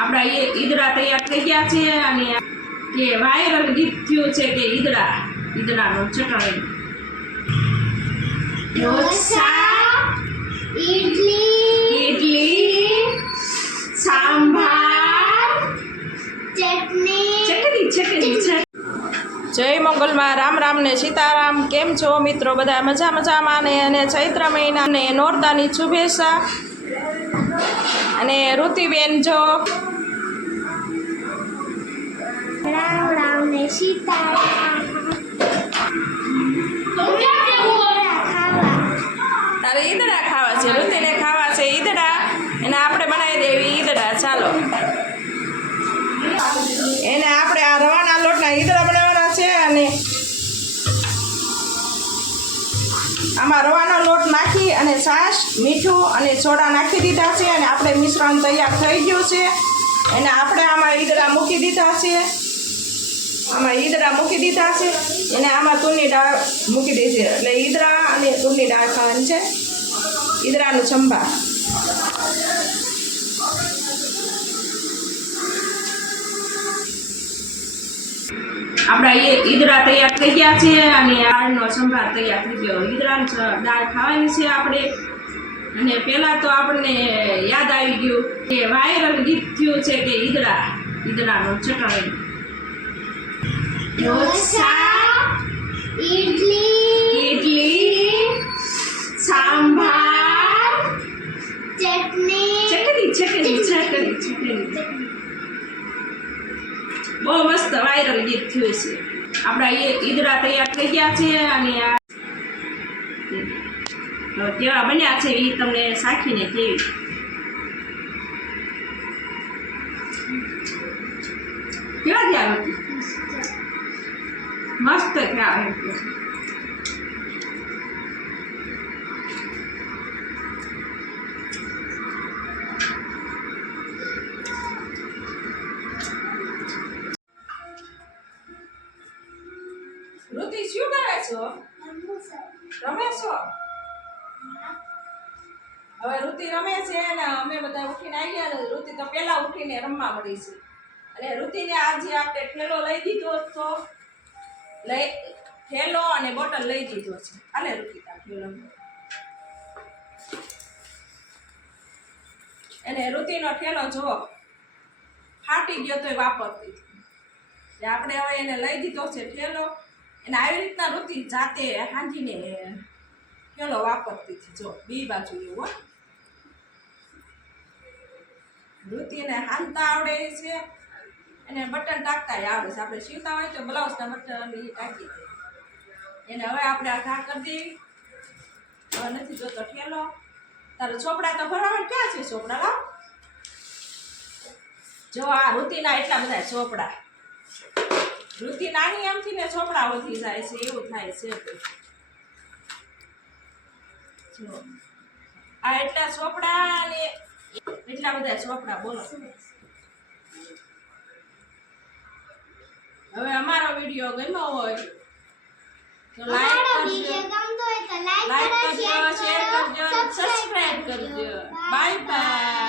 આપણા ઈદડા તૈયાર થઈ ગયા છે અને કે વાયરલ ગીત થયું છે કે ઈદડાનું ચટણી ઢોસા ઇડલી સાંભાર ચટણી જય મંગલમાં રામ રામ ને સીતારામ. કેમ છો મિત્રો? બધા મજામાં અને ચૈત્ર મહિના ને નોરતાની શુભેચ્છા. અને ઋતિબેન જો રામ રામ ને સીતારામ. તારે ઈદડા ખાવા છે, ઋતિને ખાવા છે ઈદડા, અને આપણે બનાવી દેવી ઈદડા. ચાલો એને આપણે આ રવાના લોટના ઈદડા બનાવવાના છે. અને આમાં રવાનો લોટ નાખી અને છાશ, મીઠું અને સોડા નાખી દીધા છે. અને આપણે મિશ્રણ તૈયાર થઈ ગયું છે. એને આપણે આમાં ઈદડા મૂકી દીધા છે. એને આમાં તુરની દાળ મૂકી દે છે. એટલે ઈદડા અને તુરની દાળ ખાવાની છે. ઈદડાનું સંભાર. આપણા ઈદડા તૈયાર થઈ ગયા છે અને દાળનો સંભાર તૈયાર થઈ ગયો. ઈદડાની દાળ ખાવાની છે આપણે. અને પહેલાં તો આપણને યાદ આવી ગયું કે વાયરલ ગીત થયું છે કે ઈદડાનું ચટણી ઢોસા ઇડલી સાંભાર ચટણી બહુ મસ્ત વાયરલ ગીત થયું છે. આપણા ઈદડા તૈયાર થઈ ગયા છે અને કેવા બન્યા છે એ તમને સાખીને કેવી કેવા થયા મસ્ત થયા. ઋતિ શું કરે છો? રમે છો? હવે ઋતિ રમે છે ને અમે બધા ઉઠીને આવી ગયા. ને ઋતિ તો પહેલા ઉઠીને રમવા મળી છે. અને ઋતિને આજે આપણે ઠેલો લઈ દીધો તો ઠેલો અને બોટલ લઈ દીધો છે. હાલે ઋતિ ઠેલો એને ઋતિનો ઠેલો જો ફાટી ગયો તો વાપરતી હતી. આપણે હવે એને લઈ દીધો છે ઠેલો. એને આવી રીતના ઋતિ જાતે હાંજીને ઠેલો વાપરતી હતી. જો બી બાજુ એવું ઋતિને હાંધતા આવડે છે અને બટન ટાંકતા આવડે છે. આપણે સીવતા હોય તો બ્લાઉઝના બટન એ ટાંકી દે. એને હવે આપણે આ ઘા કરી દેવી. હવે નથી જોતો ઠેલો. તારો ચોપડા તો ભરવા ક્યાં છે? ચોપડા લાવ. જો આ ઋતિના એટલા બધા ચોપડા. ઋતિ નાની એમથી ને ચોપડા વધી જાય છે એવું થાય છે. જો આ એટલા ચોપડા ને એટલા બધા ચોપડા. બોલો હવે અમારો વિડીયો ગમ્યો હોય તો લાઈક કરજો, શેર કરજો, સબસ્ક્રાઇબ કરજો. Bye bye.